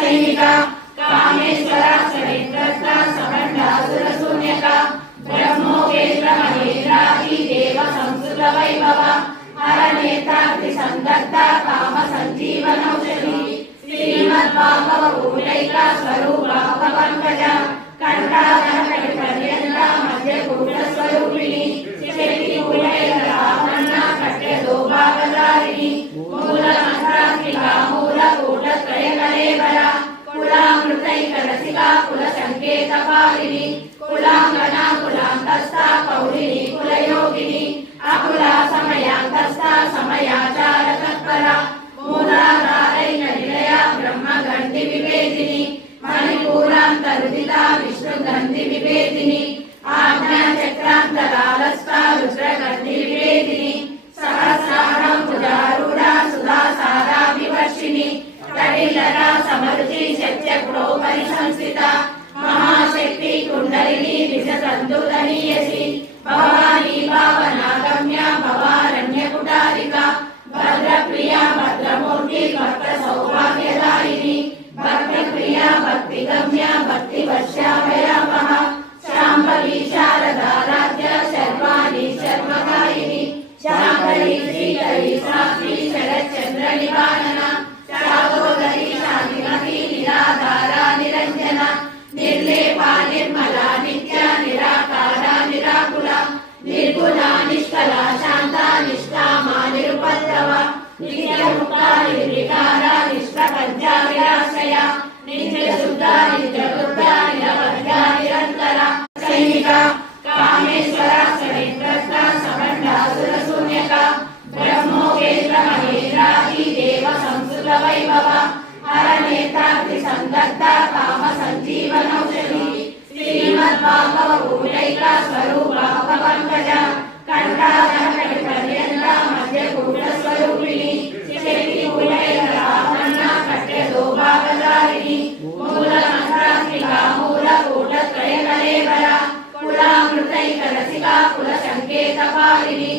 सैनिक कामेश्वर सरेन्द्रस्थ समण्डासुर शून्यक ब्रह्मोपेन्द्र महेन्द्रादि देव संस्कृत वैभव हरनेता त्रिसंदग्ध काम संजीवनौषधि श्रीमद्भागवत स्वरूप पंकज कंठाधर पर्यंत मध्यकूट स्वरूपिणी शेटी कट्य दोभागधारिणी मूल मंत्रात्मिका मूलकूट त्रय कलेवर कुलामृतैकरसिका कुल संकेत पालिनी कुलांगना कुलांतस्था कौलिनी कुलयोगिनी अकुला समयांतस्था समयाचार तत्परा मूलाधारैक निलया ब्रह्मगंधि विभेदिनी मणिपूरांतरुदिता विष्णुगंधि विभेदिनी आज्ञा चक्रांतरालस्था रुद्रगंधि विभेदिनी सहस्रारं भुजारूढ़ा सुधासारा विवर्षिणी कटिलरा समरुचि सत्यग्रोपरि संस्थिता महाशक्ति कुंडलिनी विजतंतुधनीयसी भवानी भावनागम्या भवारण्यकुटारिका भद्रप्रिया भद्रमूर्ति भक्त सौभाग्यदायिनी भक्तिप्रिया भक्तिगम्या भक्तिवर्षा भयावह शाम्भवी शारदाराध्य शर्वाणी शर्मदायिनी शाकरी श्रीकरी साक्षी शरच्चंद्र निवारणा शाकोदरी शांतिमती निराधारा निरंजना निर्लेपा निर्मला नित्या निराकारा निराकुला निर्गुणा निष्कला शांता निष्कामा निरुपद्रवा नित्यमुक्ता निर्विकारा निष्प्रपंचा विराशया नित्यशुद्धा नित्यबुद्धा निरवध्या निरन्तरा सैनिक कामेश्वर सरेन्द्रस्थ समण्डासुर शून्यक ब्रह्मोपेन्द्र महेन्द्रादि देव संस्कृत वैभव हरनेता त्रिसंदग्ध काम संजीवनौषधि श्रीमद्भागवत स्वरूप पंकज कंठाधर पर्यंत मध्यकूट स्वरूपिणी शेटी कट्य दोभागधारिणी मूल मंत्रात्मिका मूलकूट त्रय कलेवर कुलामृतैकरसिका कुल संकेत पालिनी